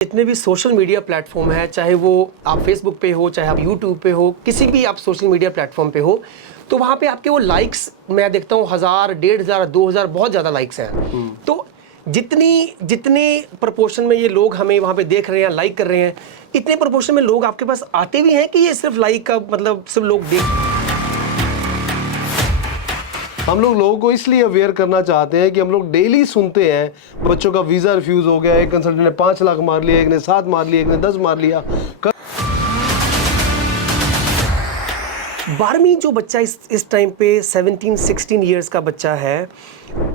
जितने भी social media platform है, चाहे वो आप फेसबुक पे हो, चाहे आप यूट्यूब पे हो, किसी भी आप सोशल मीडिया प्लेटफॉर्म पे हो, तो वहाँ पे आपके वो लाइक्स मैं देखता हूँ 1000, 1500, 2000 बहुत ज़्यादा लाइक्स हैं। तो जितने प्रपोर्शन में ये लोग हमें वहाँ पे देख रहे हैं, लाइक कर रहे हैं, इतने प्रपोर्शन में लोग आपके पास आते भी हैं कि ये सिर्फ लाइक का मतलब सिर्फ लोग देख। हम लोगों को इसलिए अवेयर करना चाहते हैं कि हम लोग डेली सुनते हैं बच्चों का वीज़ा रिफ्यूज़ हो गया, एक कंसल्टेंट ने 5 लाख मार लिया, एक ने 7 मार लिया, एक ने 10 मार लिया। 12वीं जो बच्चा इस टाइम पे 17-16 ईयर्स का बच्चा है,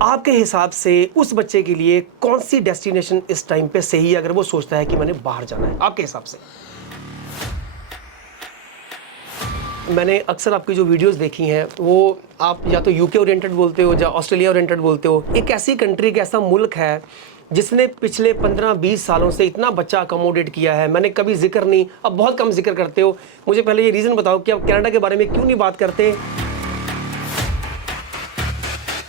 आपके हिसाब से उस बच्चे के लिए कौन सी डेस्टिनेशन इस टाइम पे सही है अगर वो सोचता है कि मैंने बाहर जाना है, आपके हिसाब से? मैंने अक्सर आपकी जो वीडियोस देखी हैं वो आप या तो यूके ओरिएंटेड बोलते हो या ऑस्ट्रेलिया ओरिएंटेड बोलते हो। एक ऐसी कंट्री, एक ऐसा मुल्क है जिसने पिछले 15-20 सालों से इतना बच्चा अकोमोडेट किया है। मैंने कभी जिक्र नहीं, अब बहुत कम जिक्र करते हो। मुझे पहले ये रीज़न बताओ कि आप कनाडा के बारे में क्यों नहीं बात करते?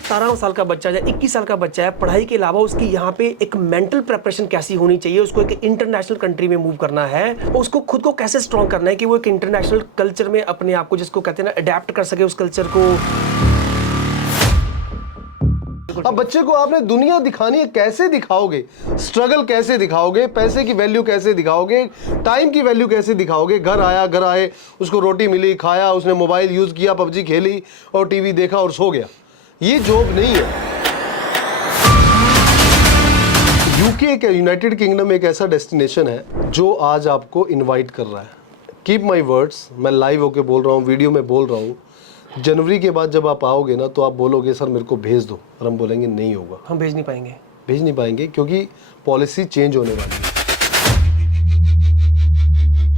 17 साल का बच्चा या 21 साल का बच्चा है, पढ़ाई के अलावा उसकी यहाँ पे एक मेंटल प्रिपरेशन कैसी होनी चाहिए, उसको एक इंटरनेशनल कंट्री में मूव करना है, उसको खुद को कैसे स्ट्रॉन्ग करना है कि वो एक इंटरनेशनल कल्चर में अपने आप को, जिसको कहते हैं ना, अडेप्ट कर सके उस कल्चर को। अब बच्चे को आपने दुनिया दिखानी है, कैसे दिखाओगे? स्ट्रगल कैसे दिखाओगे? पैसे की वैल्यू कैसे दिखाओगे? टाइम की वैल्यू कैसे दिखाओगे? घर आए, उसको रोटी मिली, खाया, उसने मोबाइल यूज़ किया, पबजी खेली और टीवी देखा और सो गया। ये जॉब नहीं है। यूके के यूनाइटेड किंगडम एक ऐसा डेस्टिनेशन है जो आज आपको इनवाइट कर रहा है। कीप माई वर्ड्स, मैं लाइव होके बोल रहा हूँ, वीडियो में बोल रहा हूँ। जनवरी के बाद जब आप आओगे ना तो आप बोलोगे सर मेरे को भेज दो, और हम बोलेंगे नहीं होगा। हम भेज नहीं पाएंगे क्योंकि पॉलिसी चेंज होने वाली है।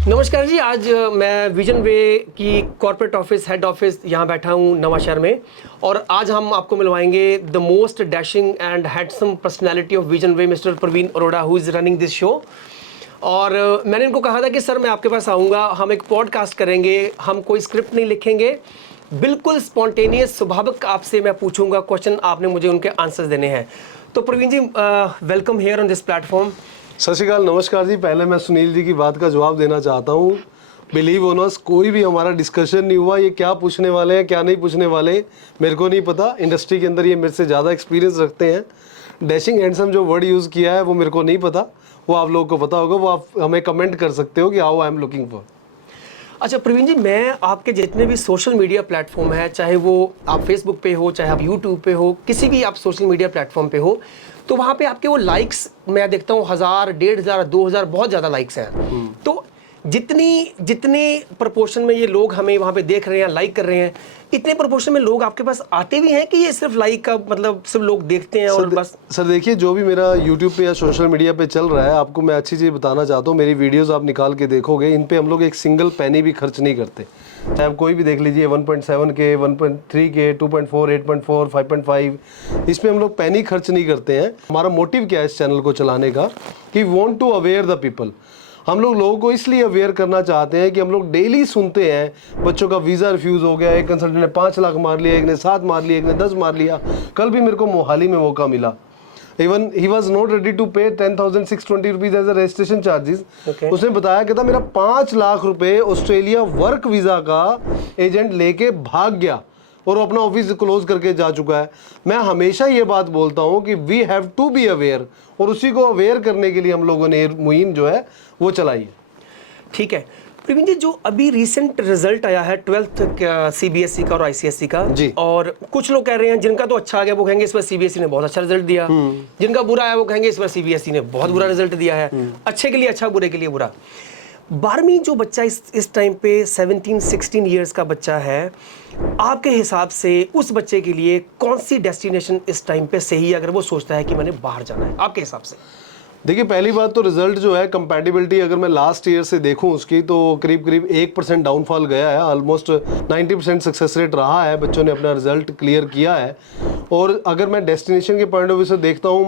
नमस्कार जी, आज मैं विजन वे की कॉर्पोरेट ऑफिस, हेड ऑफिस यहाँ बैठा हूँ नवा शहर में, और आज हम आपको मिलवाएंगे the most dashing and handsome personality of Vision Way, mister Praveen Arora, who is running this show. और मैंने इनको कहा था कि सर मैं आपके पास आऊँगा, हम एक पॉडकास्ट करेंगे, हम कोई स्क्रिप्ट नहीं लिखेंगे, बिल्कुल स्पॉन्टेनियस, स्वाभाविक आपसे मैं पूछूंगा क्वेश्चन, आपने मुझे उनके आंसर्स देने हैं। तो Praveen ji, welcome here on this platform. सत श्री अकाल, नमस्कार जी। पहले मैं सुनील जी की बात का जवाब देना चाहता हूँ। बिलीव ऑन अस, कोई भी हमारा डिस्कशन नहीं हुआ। ये क्या पूछने वाले हैं, क्या नहीं पूछने वाले, मेरे को नहीं पता। इंडस्ट्री के अंदर ये मेरे से ज़्यादा एक्सपीरियंस रखते हैं। डैशिंग हैंडसम जो वर्ड यूज़ किया है वो मेरे को नहीं पता, वो आप लोगों को पता होगा। वो आप हमें कमेंट कर सकते हो कि how I am looking for. अच्छा प्रवीण जी, मैं आपके जितने भी सोशल मीडिया प्लेटफॉर्म है, चाहे वो आप फेसबुक पे हो, चाहे आप यूट्यूब पे हो, किसी भी आप सोशल मीडिया प्लेटफॉर्म पे हो, तो वहाँ पे आपके वो लाइक्स मैं देखता हूँ 1000, 1500, 2000 बहुत ज़्यादा लाइक्स हैं। तो जितने प्रपोर्शन में ये लोग हमें वहाँ पे देख रहे हैं, लाइक कर रहे हैं, इतने प्रपोर्शन में लोग आपके पास आते भी हैं कि ये सिर्फ लाइक का मतलब सिर्फ लोग देखते हैं और बस? सर देखिए, जो भी मेरा यूट्यूब पे या सोशल मीडिया पे चल रहा है, आपको मैं अच्छी चीज़ बताना चाहता हूँ। मेरी वीडियोस आप निकाल के देखोगे, इन पे हम लोग एक सिंगल पैनी भी खर्च नहीं करते। चाहे आप कोई भी देख लीजिए, 1.7 के, 1.3 के, 2.4, 8.4, 5.5, इस पे हम लोग पैनी खर्च नहीं करते हैं। हमारा मोटिव क्या है इस चैनल को चलाने का, कि want to aware the people. हम लोग लोगों को इसलिए अवेयर करना चाहते हैं कि हम लोग डेली सुनते हैं बच्चों का वीज़ा रिफ्यूज़ हो गया, एक कंसल्टेंट ने 5 लाख मार लिया, एक ने 7 मार लिया, एक ने 10 मार लिया। कल भी मेरे को मोहाली में मौका मिला। Even he was not ready to pay 10,620 rupees as a registration charges. उसने बताया कि था मेरा 5 लाख रुपए ऑस्ट्रेलिया वर्क वीज़ा का एजेंट लेके भाग गया और वो अपना ऑफिस क्लोज करके जा चुका है। मैं हमेशा ये बात बोलता हूँ कि we have to be aware, और उसी को अवेयर करने के लिए हम लोगों ने मुहिम जो है वो चलाई है। ठीक है प्रवीण जी, जो अभी रिसेंट रिजल्ट आया है 12th सीबीएसई का और आईसीएसई का जी, और कुछ लोग कह रहे हैं जिनका तो अच्छा आ गया वो कहेंगे इस बार सीबीएसई ने बहुत अच्छा रिजल्ट दिया, जिनका बुरा आया वो कहेंगे इस बार सीबीएसई ने बहुत बुरा रिजल्ट दिया है। अच्छे के लिए अच्छा, बुरे के लिए बुरा। 12वीं जो बच्चा इस टाइम पे 17-16 ईयर्स का बच्चा है, आपके हिसाब से उस बच्चे के लिए कौन सी डेस्टिनेशन इस टाइम पे सही है अगर वो सोचता है कि मैंने बाहर जाना है, आपके हिसाब से? देखिए, पहली बात तो रिजल्ट जो है, कंपैटिबिलिटी अगर मैं लास्ट ईयर से देखूं उसकी, तो करीब 1% डाउनफॉल गया है। ऑलमोस्ट 90% सक्सेस रेट रहा है, बच्चों ने अपना रिजल्ट क्लियर किया है। और अगर मैं डेस्टिनेशन के पॉइंट ऑफ व्यू से देखता हूं,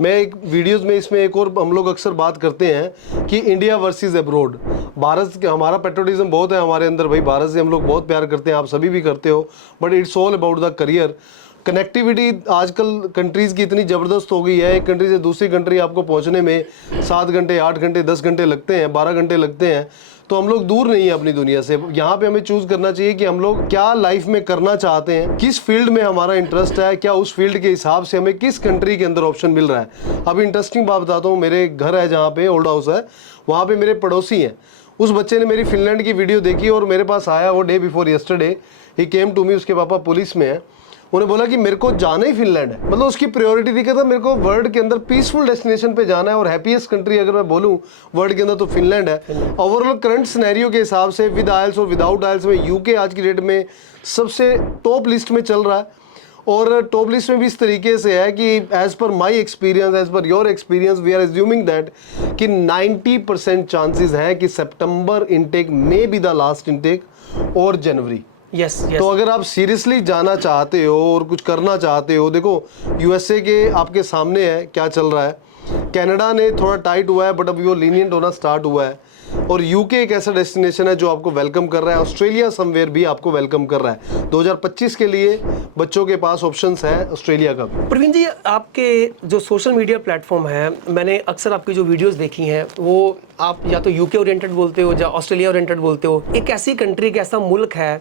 मैं एक वीडियोस में इसमें एक और हम लोग अक्सर बात करते हैं कि इंडिया वर्सेस अब्रोड। भारत के, हमारा पेट्रोटिज्म बहुत है हमारे अंदर भाई, भारत से हम लोग बहुत प्यार करते हैं, आप सभी भी करते हो, but it's all about the career. Connectivity आजकल कंट्रीज़ की इतनी ज़बरदस्त हो गई है, एक कंट्री से दूसरी कंट्री आपको पहुंचने में 7 घंटे, 8 घंटे, 10 घंटे लगते हैं, 12 घंटे लगते हैं। तो हम लोग दूर नहीं है अपनी दुनिया से। यहाँ पे हमें चूज़ करना चाहिए कि हम लोग क्या लाइफ में करना चाहते हैं, किस फील्ड में हमारा इंटरेस्ट है, क्या उस फील्ड के हिसाब से हमें किस कंट्री के अंदर ऑप्शन मिल रहा है। अब इंटरेस्टिंग बात बताता हूँ, मेरे घर है जहाँ पे ओल्ड हाउस है, वहाँ पे मेरे पड़ोसी हैं। उस बच्चे ने मेरी फिनलैंड की वीडियो देखी और मेरे पास आया, वो डे बिफोर यस्टरडे ही केम टू मी। उसके पापा पुलिस में है। उन्हें बोला कि मेरे को जाना ही फिनलैंड है। मतलब उसकी प्रायोरिटी दिखा था, मेरे को वर्ल्ड के अंदर पीसफुल डेस्टिनेशन पे जाना है और हैप्पीएस्ट कंट्री अगर मैं बोलूं वर्ल्ड के अंदर तो फिनलैंड है। ओवरऑल करंट सिनेरियो के हिसाब से विद आइल्स और विदाउट आइल्स में यूके आज की डेट में सबसे टॉप लिस्ट में चल रहा है। और टॉप लिस्ट में भी इस तरीके से है कि as per my experience, as per your experience, we are assuming that कि 90% चांसेस है कि September intake may be the last intake और जनवरी। Yes yes. तो अगर आप सीरियसली जाना चाहते हो और कुछ करना चाहते हो, देखो यूएसए के आपके सामने है क्या चल रहा है। कनाडा ने थोड़ा टाइट हुआ है बट अभी वो लीनियंट होना स्टार्ट हुआ है। और यूके एक ऐसा डेस्टिनेशन है जो आपको वेलकम कर रहा है। ऑस्ट्रेलिया समवेयर भी आपको वेलकम कर रहा है। 2025 के लिए बच्चों के पास ऑप्शंस है ऑस्ट्रेलिया का भी। प्रवीण जी, आपके जो सोशल मीडिया प्लेटफॉर्म है, मैंने अक्सर आपकी जो वीडियोस देखी हैं, वो आप या तो यूके ओरिएंटेड बोलते हो या ऑस्ट्रेलिया ओरिएंटेड बोलते हो। एक ऐसी कंट्री, एक ऐसा मुल्क है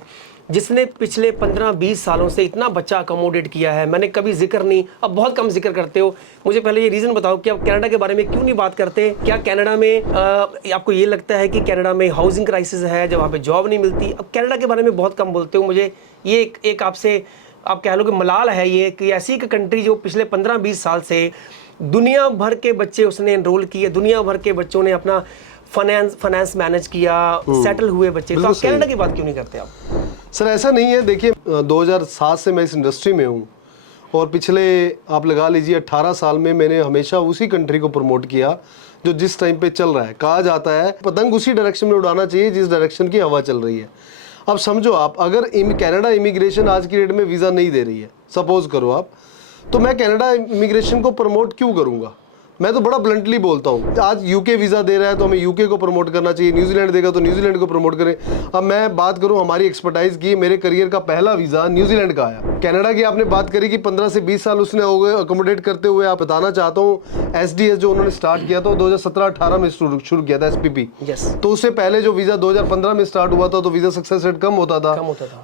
जिसने पिछले 15-20 सालों से इतना बच्चा अकोमोडेट किया है। मैंने कभी जिक्र नहीं, अब बहुत कम जिक्र करते हो। मुझे पहले ये रीज़न बताओ कि आप कनाडा के बारे में क्यों नहीं बात करते? क्या कनाडा में आपको ये लगता है कि कनाडा में हाउसिंग क्राइसिस है, जब वहाँ पे जॉब नहीं मिलती? अब कनाडा के बारे में बहुत कम बोलते हो। मुझे ये एक आपसे आप कह लो कि मलाल है ये कि ऐसी एक कंट्री जो पिछले 15-20 साल से दुनिया भर के बच्चे उसने एनरोल किए, दुनिया भर के बच्चों ने अपना फाइनेंस मैनेज किया, सेटल हुए बच्चे। तो आप कनाडा की बात क्यों नहीं करते आप? सर ऐसा नहीं है, देखिए 2007 से मैं इस इंडस्ट्री में हूँ और पिछले आप लगा लीजिए 18 साल में मैंने हमेशा उसी कंट्री को प्रमोट किया जो जिस टाइम पे चल रहा है। कहा जाता है पतंग उसी डायरेक्शन में उड़ाना चाहिए जिस डायरेक्शन की हवा चल रही है। अब समझो आप, अगर कनाडा इमिग्रेशन आज की डेट में वीज़ा नहीं दे रही है, सपोज करो आप, तो मैं कनाडा इमिग्रेशन को प्रमोट क्यों करूँगा? मैं तो बड़ा ब्लंटली बोलता हूँ, आज यूके वीज़ा दे रहा है तो हमें यूके को प्रमोट करना चाहिए, न्यूजीलैंड देगा तो न्यूजीलैंड को प्रमोट करें। अब मैं बात करूँ हमारी एक्सपर्टाइज की, मेरे करियर का पहला वीज़ा न्यूजीलैंड का आया। कनाडा की आपने बात करी कि 15 से 20 साल उसने हो गए अकोमोडेट करते हुए। आप बताना चाहता हूँ SDS जो उन्होंने स्टार्ट किया था 2017-18 में शुरू किया था SPP। तो उससे पहले जो वीज़ा 2015 में स्टार्ट हुआ था तो वीज़ा सक्सेस रेट कम होता था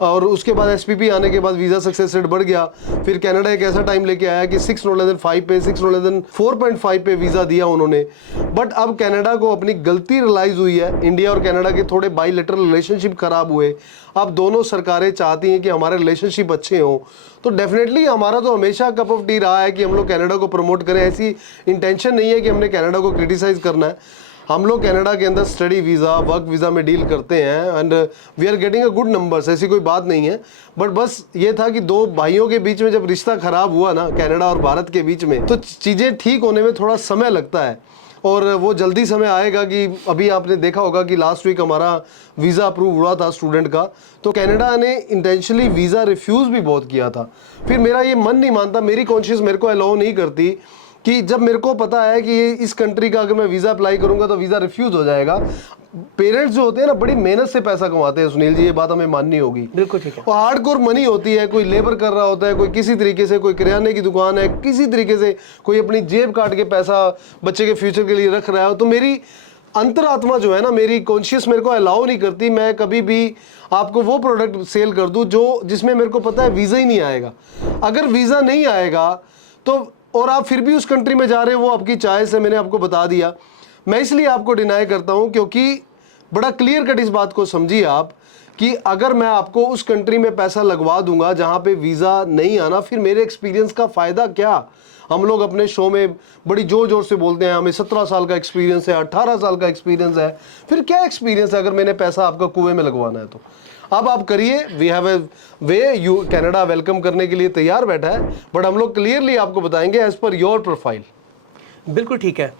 और उसके बाद SPP आने के बाद वीज़ा सक्सेस रेट बढ़ गया। फिर कनाडा एक ऐसा टाइम लेके आया कि 6 पे 4.5 पे वीज़ा दिया उन्होंने। बट अब कनाडा को अपनी गलती रियलाइज हुई है। इंडिया और कनाडा के थोड़े बाइलेटरल रिलेशनशिप खराब हुए। अब दोनों सरकारें चाहती हैं कि हमारे रिलेशनशिप अच्छे हों, तो डेफिनेटली हमारा तो हमेशा कप ऑफ टी रहा है कि हम लोग कनाडा को प्रमोट करें। ऐसी इंटेंशन नहीं है कि हमने कनाडा को क्रिटिसाइज करना है। हम लोग कनाडा के अंदर स्टडी वीज़ा, वर्क वीज़ा में डील करते हैं and we are getting a good numbers, ऐसी कोई बात नहीं है। बट बस ये था कि दो भाइयों के बीच में जब रिश्ता खराब हुआ ना, कनाडा और भारत के बीच में, तो चीज़ें ठीक होने में थोड़ा समय लगता है और वो जल्दी समय आएगा। कि अभी आपने देखा होगा कि लास्ट वीक हमारा वीज़ा अप्रूव हुआ था स्टूडेंट का, तो कनाडा ने इंटेंशनली वीज़ा रिफ्यूज़ भी बहुत किया था। फिर मेरा ये मन नहीं मानता, मेरी कॉन्शियस मेरे को अलाउ नहीं करती कि जब मेरे को पता है कि ये इस कंट्री का अगर मैं वीज़ा अप्लाई करूंगा तो वीज़ा रिफ्यूज़ हो जाएगा। पेरेंट्स जो होते हैं ना बड़ी मेहनत से पैसा कमाते हैं सुनील जी, ये बात हमें माननी होगी। बिल्कुल ठीक है। और हार्डकोर मनी होती है, कोई लेबर कर रहा होता है, कोई किसी तरीके से, कोई किराने की दुकान है, किसी तरीके से कोई अपनी जेब काट के पैसा बच्चे के फ्यूचर के लिए रख रहा है। तो मेरी अंतरात्मा जो है ना, मेरी कॉन्शियस मेरे को अलाउ नहीं करती मैं कभी भी आपको वो प्रोडक्ट सेल कर दूं जो जिसमें मेरे को पता है वीज़ा ही नहीं आएगा। अगर वीज़ा नहीं आएगा तो और आप फिर भी उस कंट्री में जा रहे हो, वो आपकी चॉइस है, मैंने आपको बता दिया। मैं इसलिए आपको डिनाई करता हूं क्योंकि बड़ा क्लियर कट इस बात को समझिए आप कि अगर मैं आपको उस कंट्री में पैसा लगवा दूंगा जहां पे वीज़ा नहीं आना, फिर मेरे एक्सपीरियंस का फ़ायदा क्या? हम लोग अपने शो में बड़ी जोर जोर से बोलते हैं हमें 17 साल का एक्सपीरियंस है, 18 साल का एक्सपीरियंस है। फिर क्या एक्सपीरियंस है अगर मैंने पैसा आपका कुएं में लगवाना है? तो अब आप करिए, we have a way, you Canada welcome करने के लिए तैयार बैठा है, बट हम लोग क्लियरली आपको बताएंगे एज पर योर प्रोफाइल। बिल्कुल ठीक है।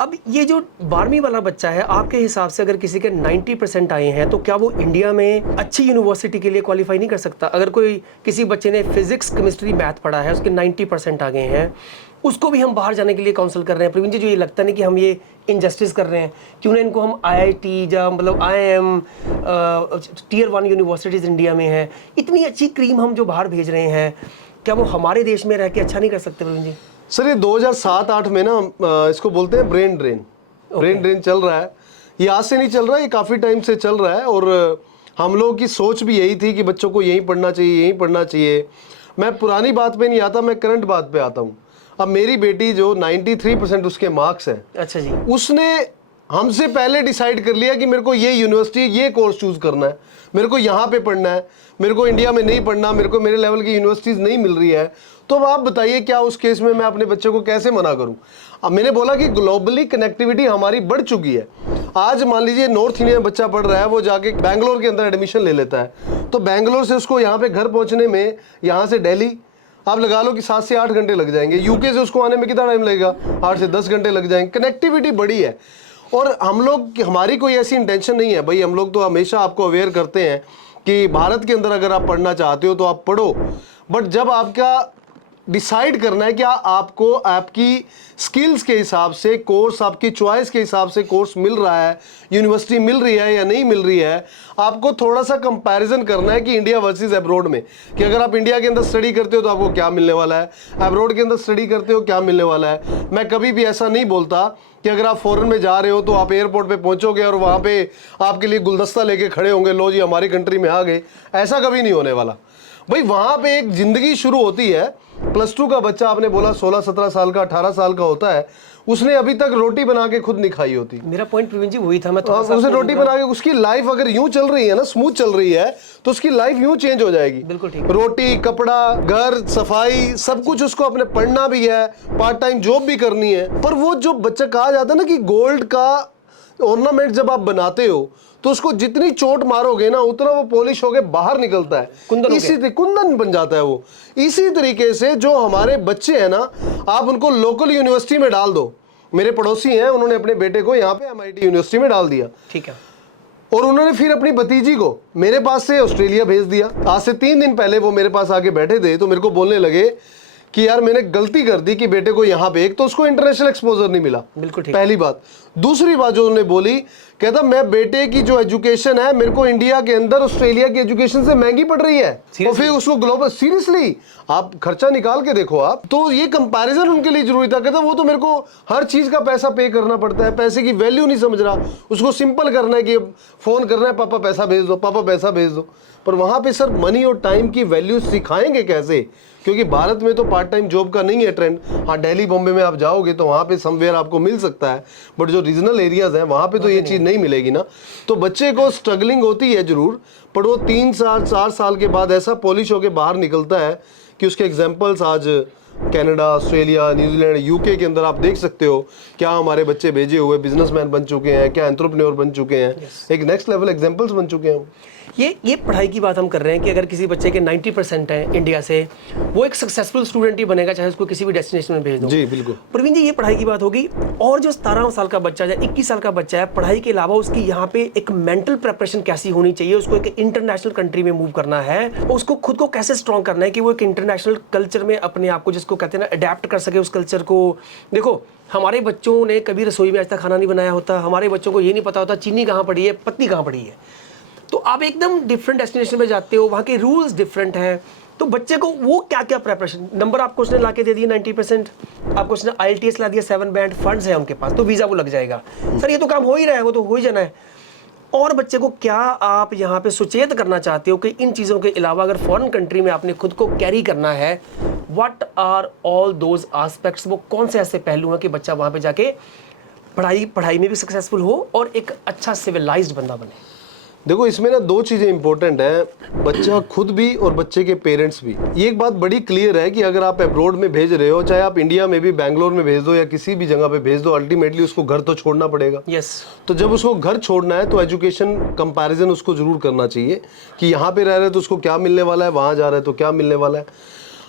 अब ये जो 12वीं वाला बच्चा है, आपके हिसाब से अगर किसी के 90% आए हैं तो क्या वो इंडिया में अच्छी यूनिवर्सिटी के लिए क्वालिफाई नहीं कर सकता? अगर कोई किसी बच्चे ने फिजिक्स, केमिस्ट्री, मैथ पढ़ा है, उसके 90% आ गए हैं, उसको भी हम बाहर जाने के लिए काउंसिल कर रहे हैं। प्रवीण जी, जो ये लगता नहीं कि हम ये इनजस्टिस कर रहे हैं? क्यों ना इनको हम IIT या मतलब IIM Tier 1 यूनिवर्सिटीज़ इंडिया में हैं, इतनी अच्छी क्रीम हम जो बाहर भेज रहे हैं, क्या वो हमारे देश में रह के अच्छा नहीं कर सकते प्रवीण जी? सर ये 2007-8 में ना इसको बोलते हैं ब्रेन ड्रेन चल रहा है। ये आज से नहीं चल रहा है, ये काफ़ी टाइम से चल रहा है। और हम लोगों की सोच भी यही थी कि बच्चों को यहीं पढ़ना चाहिए, यहीं पढ़ना चाहिए। मैं पुरानी बात पे नहीं आता, मैं करंट बात पे आता हूँ। अब मेरी बेटी जो 93% उसके मार्क्स हैं, अच्छा जी, उसने हमसे पहले डिसाइड कर लिया कि मेरे को ये यूनिवर्सिटी, ये कोर्स चूज करना है, मेरे को यहाँ पे पढ़ना है, मेरे को इंडिया में नहीं पढ़ना, मेरे को मेरे लेवल की यूनिवर्सिटीज नहीं मिल रही है। तो अब आप बताइए क्या उस केस में मैं अपने बच्चे को कैसे मना करूं? अब मैंने बोला कि ग्लोबली कनेक्टिविटी हमारी बढ़ चुकी है। आज मान लीजिए नॉर्थ इंडिया में बच्चा पढ़ रहा है, वो जाके बैंगलोर के अंदर एडमिशन ले लेता है, तो बैंगलोर से उसको यहाँ पे घर पहुँचने में, यहाँ से दिल्ली आप लगा लो कि 7 से 8 घंटे लग जाएंगे। यूके से उसको आने में कितना टाइम लगेगा? 8 से 10 घंटे लग जाएंगे। कनेक्टिविटी बढ़ी है। और हम लोग, हमारी कोई ऐसी इंटेंशन नहीं है भाई, हम लोग तो हमेशा आपको अवेयर करते हैं कि भारत के अंदर अगर आप पढ़ना चाहते हो तो आप पढ़ो, बट जब आपका डिसाइड करना है कि आपको आपकी स्किल्स के हिसाब से कोर्स, आपकी चॉइस के हिसाब से कोर्स मिल रहा है, यूनिवर्सिटी मिल रही है या नहीं मिल रही है, आपको थोड़ा सा कंपैरिजन करना है कि इंडिया वर्सेस अब्रॉड में, कि अगर आप इंडिया के अंदर स्टडी करते हो तो आपको क्या मिलने वाला है, अब्रॉड के अंदर स्टडी करते हो क्या मिलने वाला है। मैं कभी भी ऐसा नहीं बोलता कि अगर आप फॉरेन में जा रहे हो तो आप एयरपोर्ट पे पहुंचोगे और वहाँ पे आपके लिए गुलदस्ता लेके खड़े होंगे, लो जी हमारी कंट्री में आ गए। ऐसा कभी नहीं होने वाला भाई। वहाँ पे एक जिंदगी शुरू होती है। +2 का बच्चा, आपने बोला 16-17 साल का, 18 साल का होता है, उसने अभी तक रोटी बना के खुद नहीं खाई होती। मेरा पॉइंट प्रवीण जी वही था। मैं उसे रोटी बना के, उसकी लाइफ अगर यूं चल रही है ना, स्मूथ चल रही है, तो उसकी लाइफ यूं चेंज हो जाएगी। बिल्कुल ठीक। रोटी, कपड़ा, घर, सफाई, सब कुछ उसको अपने पढ़ना भी है, पार्ट टाइम जॉब भी करनी है। पर वो जो बच्चा, कहा जाता है ना कि गोल्ड का ऑर्नामेंट जब आप बनाते हो तो उसको जितनी चोट मारोगे ना उतना वो पॉलिश होके बाहर निकलता है, इसी कुंदन बन जाता है वो। इसी तरीके से जो हमारे बच्चे हैं ना, आप उनको लोकल यूनिवर्सिटी में डाल दो। मेरे पड़ोसी हैं, उन्होंने अपने बेटे को यहाँ पे MIT यूनिवर्सिटी में डाल दिया, ठीक है, और उन्होंने फिर अपनी भतीजी को मेरे पास से ऑस्ट्रेलिया भेज दिया। आज से 3 दिन पहले वो मेरे पास आके बैठे थे, तो मेरे को बोलने लगे कि यार मैंने गलती कर दी कि बेटे को यहाँ पे, एक तो उसको इंटरनेशनल एक्सपोजर नहीं मिला, बिल्कुल ठीक। पहली बात। दूसरी बात जो उन्होंने बोली, कहता मैं बेटे की जो एजुकेशन है मेरे को इंडिया के अंदर ऑस्ट्रेलिया की एजुकेशन से महंगी पड़ रही है, और फिर उसको ग्लोबल, सीरियसली आप खर्चा निकाल के देखो आप। तो ये कंपैरिजन उनके लिए जरूरी था। कहता वो तो मेरे को हर चीज का पैसा पे करना पड़ता है, पैसे की वैल्यू नहीं समझ रहा, उसको सिंपल करना है कि फोन करना है, पापा पैसा भेज दो, पापा पैसा भेज दो। पर वहां पे सर मनी और टाइम की वैल्यू सिखाएंगे कैसे? क्योंकि भारत में तो पार्ट टाइम जॉब का नहीं है ट्रेंड। हाँ, दिल्ली बॉम्बे में आप जाओगे तो वहाँ पे समवेयर आपको मिल सकता है, बट जो रीजनल एरियाज हैं वहाँ पे तो ये चीज़ नहीं मिलेगी ना। तो बच्चे को स्ट्रगलिंग होती है जरूर, पर वो 3 साल 4 साल के बाद ऐसा पॉलिश होके बाहर निकलता है कि उसके एग्जाम्पल्स आज कनाडा, ऑस्ट्रेलिया, न्यूजीलैंड, यूके के अंदर आप देख सकते हो। क्या हमारे बच्चे भेजे हुए बिजनेसमैन बन चुके हैं, क्या एंटरप्रेन्योर बन चुके हैं, एक नेक्स्ट लेवल एग्जाम्पल्स बन चुके हैं। ये पढ़ाई की बात हम कर रहे हैं कि अगर किसी बच्चे के 90% है इंडिया से, वो एक सक्सेसफुल स्टूडेंट ही बनेगा, चाहे उसको किसी भी डेस्टिनेशन में भेज दो। जी बिल्कुल प्रवीण जी, ये पढ़ाई की बात होगी। और जो 17 साल का बच्चा या 21 साल का बच्चा है, पढ़ाई के अलावा उसकी यहाँ पे एक मेंटल प्रिपरेशन कैसी होनी चाहिए? उसको एक इंटरनेशनल कंट्री में मूव करना है, उसको खुद को कैसे स्ट्रॉन्ग करना है कि वो एक इंटरनेशनल कल्चर में अपने आप को, जिसको कहते हैं ना, अडेप्ट कर सके उस कल्चर को। देखो, हमारे बच्चों ने कभी रसोई में आज तक खाना नहीं बनाया होता, हमारे बच्चों को ये नहीं पता होता चीनी कहाँ पड़ी है, पत्ती कहाँ पड़ी है। तो आप एकदम डिफरेंट डेस्टिनेशन में जाते हो, वहाँ के रूल्स डिफरेंट हैं, तो बच्चे को वो क्या क्या प्रेपरेशन, नंबर आपको उसने ला के दे दिए 90%, आपको उसने IELTS ला दिया 7 बैंड, फंड्स है उनके पास, तो वीज़ा वो लग जाएगा। सर ये तो काम हो ही रहा है, वो तो हो ही जाना है। और बच्चे को क्या आप यहाँ पे सुचेत करना चाहते हो कि इन चीज़ों के अलावा अगर फॉरेन कंट्री में आपने खुद को कैरी करना है, what are all those aspects, वो कौन से ऐसे पहलू हैं कि बच्चा वहाँ पे जाके पढ़ाई में भी सक्सेसफुल हो और एक अच्छा सिविलाइज्ड बंदा बने? देखो, इसमें ना 2 चीज़ें इंपॉर्टेंट हैं, बच्चा खुद भी और बच्चे के पेरेंट्स भी। ये एक बात बड़ी क्लियर है कि अगर आप अब्रॉड में भेज रहे हो, चाहे आप इंडिया में भी बैंगलोर में भेज दो या किसी भी जगह पे भेज दो, अल्टीमेटली उसको घर तो छोड़ना पड़ेगा। यस। तो जब उसको घर छोड़ना है तो एजुकेशन कंपैरिजन उसको जरूर करना चाहिए कि यहाँ पे रह रहे तो उसको क्या मिलने वाला है, वहाँ जा रहे हैं तो क्या मिलने वाला है।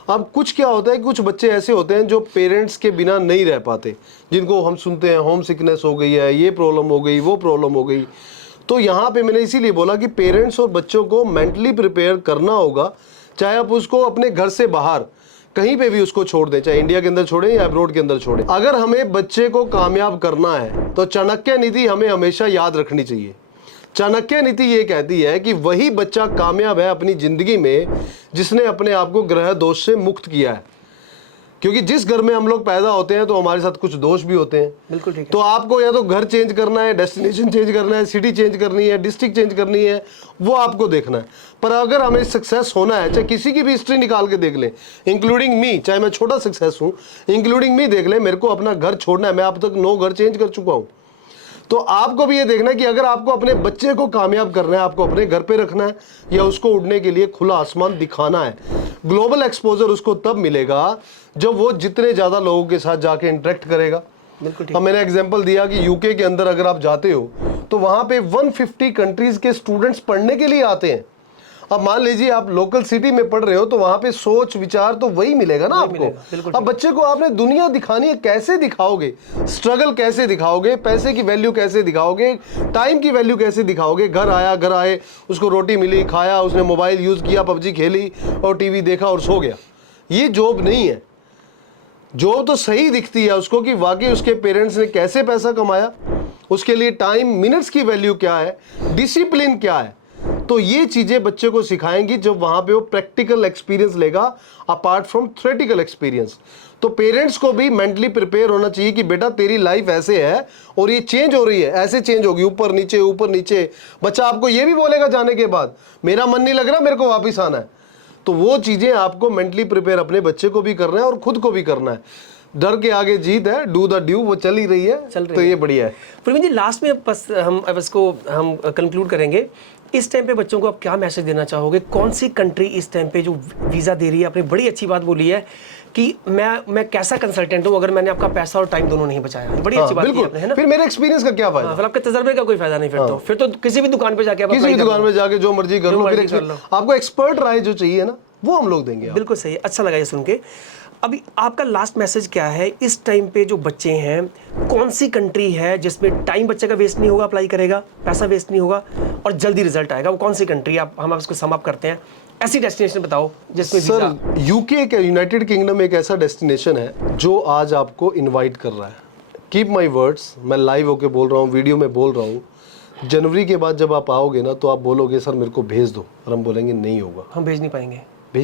अब कुछ क्या होता है, कुछ बच्चे ऐसे होते हैं जो पेरेंट्स के बिना नहीं रह पाते, जिनको हम सुनते हैं होम सिकनेस हो गई है, ये प्रॉब्लम हो गई, वो प्रॉब्लम हो गई। तो यहाँ पे मैंने इसीलिए बोला कि पेरेंट्स और बच्चों को मेंटली प्रिपेयर करना होगा, चाहे आप उसको अपने घर से बाहर कहीं पे भी उसको छोड़ दें, चाहे इंडिया के अंदर छोड़ें या अब्रॉड के अंदर छोड़ें। अगर हमें बच्चे को कामयाब करना है तो चाणक्य नीति हमें हमेशा याद रखनी चाहिए। चाणक्य नीति ये कहती है कि वही बच्चा कामयाब है अपनी जिंदगी में जिसने अपने आप को ग्रह दोष से मुक्त किया है। क्योंकि जिस घर में हम लोग पैदा होते हैं तो हमारे साथ कुछ दोष भी होते हैं। बिल्कुल ठीक है। तो आपको या तो घर चेंज करना है, डेस्टिनेशन चेंज करना है, सिटी चेंज करनी है, डिस्ट्रिक्ट चेंज करनी है, वो आपको देखना है। पर अगर हमें सक्सेस होना है, चाहे किसी की भी हिस्ट्री निकाल के देख लें, इंक्लूडिंग मी, चाहे मैं छोटा सक्सेस हूं, इंक्लूडिंग मी देख लें, मेरे को अपना घर छोड़ना है। मैं अब तक 9 घर चेंज कर चुका हूं। तो आपको भी ये देखना है कि अगर आपको अपने बच्चे को कामयाब करना है, आपको अपने घर पे रखना है या उसको उड़ने के लिए खुला आसमान दिखाना है। ग्लोबल एक्सपोजर उसको तब मिलेगा जब वो जितने ज्यादा लोगों के साथ जाके इंटरेक्ट करेगा। बिल्कुल ठीक। अब मैंने एग्जांपल दिया कि यूके के अंदर अगर आप जाते हो तो वहां पे 150 कंट्रीज के स्टूडेंट्स पढ़ने के लिए आते हैं। अब मान लीजिए आप लोकल सिटी में पढ़ रहे हो तो वहां पे सोच विचार तो वही मिलेगा ना आपको। अब बच्चे को आपने दुनिया दिखानी है, कैसे दिखाओगे? स्ट्रगल कैसे दिखाओगे? पैसे की वैल्यू कैसे दिखाओगे? टाइम की वैल्यू कैसे दिखाओगे? घर आए, उसको रोटी मिली, खाया, उसने मोबाइल यूज किया, पबजी खेली और टीवी देखा और सो गया। ये जॉब नहीं है। जॉब तो सही दिखती है उसको कि वाकई उसके पेरेंट्स ने कैसे पैसा कमाया, उसके लिए टाइम, मिनट्स की वैल्यू क्या है, डिसिप्लिन क्या है। तो ये चीजें बच्चे को सिखाएंगी जब वहां पे वो प्रैक्टिकल एक्सपीरियंस लेगा अपार्ट फ्रॉम थ्योरेटिकल एक्सपीरियंस। तो पेरेंट्स को भी मेंटली प्रिपेयर होना चाहिए कि बेटा तेरी लाइफ ऐसे है और ये चेंज हो रही है, ऐसे चेंज होगी, ऊपर नीचे ऊपर नीचे। बच्चा आपको ये भी बोलेगा जाने के बाद, मेरा मन नहीं लग रहा, मेरे को वापस आना है। तो वो चीजें आपको मेंटली प्रिपेयर अपने बच्चे को भी करना है और खुद को भी करना है। डर के आगे जीत है, डू द ड्यू, वो चल ही रही है। तो ये बढ़िया है। प्रवीण जी, लास्ट में बस हम इसको हम कंक्लूड करेंगे। इस टाइम पे बच्चों को आप क्या मैसेज देना चाहोगे? कौन सी कंट्री इस टाइम पे जो वीज़ा दे रही है? आपने बड़ी अच्छी बात बोली है कि मैं कैसा कंसल्टेंट हूँ अगर मैंने आपका पैसा और टाइम दोनों नहीं बचाया। बड़ी अच्छी बात की आपने, है ना? फिर मेरे एक्सपीरियंस का क्या फायदा? फिर आपके तजर्बे का कोई फायदा नहीं। फिर तो किसी भी दुकान पे जाके किसी भी दुकान में जाके जो मर्जी कर लो। आपको एक्सपर्ट राय जो चाहिए ना, वो हम लोग देंगे। बिल्कुल सही, अच्छा लगा ये सुन के। अभी आपका लास्ट मैसेज क्या है इस टाइम पे जो बच्चे हैं? कौन सी कंट्री है जिसमें टाइम बच्चे का वेस्ट नहीं होगा, अप्लाई करेगा, पैसा वेस्ट नहीं होगा और जल्दी रिजल्ट आएगा? वो कौन सी कंट्री? हम इसको सम अप करते हैं। ऐसी डेस्टिनेशन बताओ जिसमें सर यूके एक यूनाइटेड किंगडम एक ऐसा डेस्टिनेशन है जो आज आपको इनवाइट कर रहा है। कीप माई वर्ड्स, मैं लाइव होके बोल रहा हूँ, वीडियो में बोल रहा हूँ। जनवरी के बाद जब आप आओगे ना तो आप बोलोगे सर मेरे को भेज दो, और हम बोलेंगे नहीं होगा। हम भेज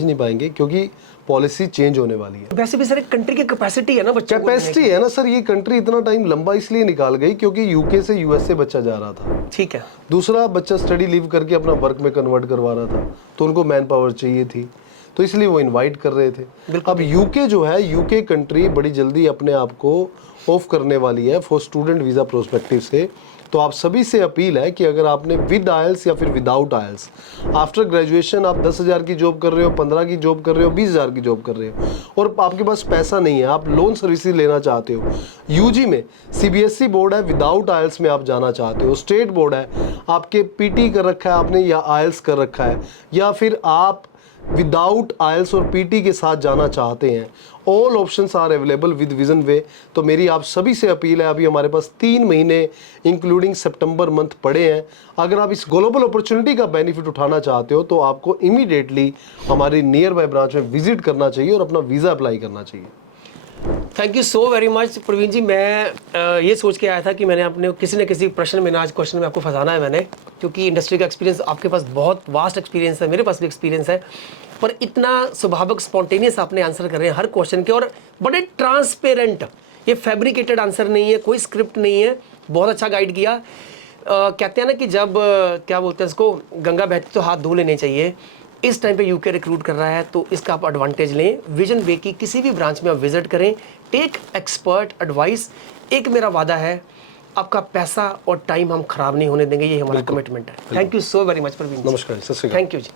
नहीं पाएंगे क्योंकि पॉलिसी चेंज होने वाली है। वैसे भी सर एक कंट्री की कैपेसिटी है ना, बच्चे कैपेसिटी है ना सर। ये कंट्री इतना टाइम लंबा इसलिए निकाल गई क्योंकि यूके से यूएस से बच्चा जा रहा था। ठीक है। दूसरा बच्चा स्टडी लीव करके अपना वर्क में कन्वर्ट करवा रहा था, तो उनको मैन पावर चाहिए थी, तो इसलिए वो इनवाइट कर रहे थे। अब यूके जो है, यूके कंट्री बड़ी जल्दी अपने आप को ऑफ करने वाली है फॉर स्टूडेंट वीज़ा प्रोस्पेक्टिव से। तो आप सभी से अपील है कि अगर आपने विद आयल्स या फिर विदाउट आयल्स आफ्टर ग्रेजुएशन आप 10,000 की जॉब कर रहे हो, 15 की जॉब कर रहे हो, 20,000 की जॉब कर रहे हो और आपके पास पैसा नहीं है, आप लोन सर्विसेज लेना चाहते हो, यूजी में सीबीएसई बोर्ड है, विदाउट आयल्स में आप जाना चाहते हो, स्टेट बोर्ड है, आपके पीटी कर रखा है आपने या आयल्स कर रखा है, या फिर आप विदाउट आयल्स और पीटी के साथ जाना चाहते हैं, all options are available with vision way. तो मेरी आप सभी से अपील है, अभी हमारे पास 3 महीने इंक्लूडिंग सितंबर मंथ पड़े हैं। अगर आप इस ग्लोबल अपॉर्चुनिटी का बेनिफिट उठाना चाहते हो तो आपको इमीडिएटली हमारी नियर बाय ब्रांच में विजिट करना चाहिए और अपना वीज़ा अप्लाई करना चाहिए। Thank you so very much Praveen ji. मैं ये सोच के आया था कि मैंने अपने किसी न किसी प्रश्न में, आज क्वेश्चन में आपको फंसाना है मैंने, क्योंकि इंडस्ट्री का एक्सपीरियंस आपके पास बहुत वास्ट एक्सपीरियंस है, मेरे पास भी एक्सपीरियंस है, पर इतना स्वाभाविक स्पॉन्टेनियस आपने आंसर कर रहे हैं हर क्वेश्चन के और बड़े ट्रांसपेरेंट। ये फैब्रिकेटेड आंसर नहीं है, कोई स्क्रिप्ट नहीं है, बहुत अच्छा गाइड किया। कहते हैं ना कि जब क्या बोलते हैं इसको, गंगा बहती तो हाथ धो लेने चाहिए। इस टाइम पे यूके रिक्रूट कर रहा है तो इसका आप एडवांटेज लें। विजन वे की किसी भी ब्रांच में आप विजिट करें, टेक एक्सपर्ट एडवाइस। एक मेरा वादा है, आपका पैसा और टाइम हम खराब नहीं होने देंगे, ये हमारा कमिटमेंट है। Thank you so very much Praveen. नमस्कार, थैंक यू जी।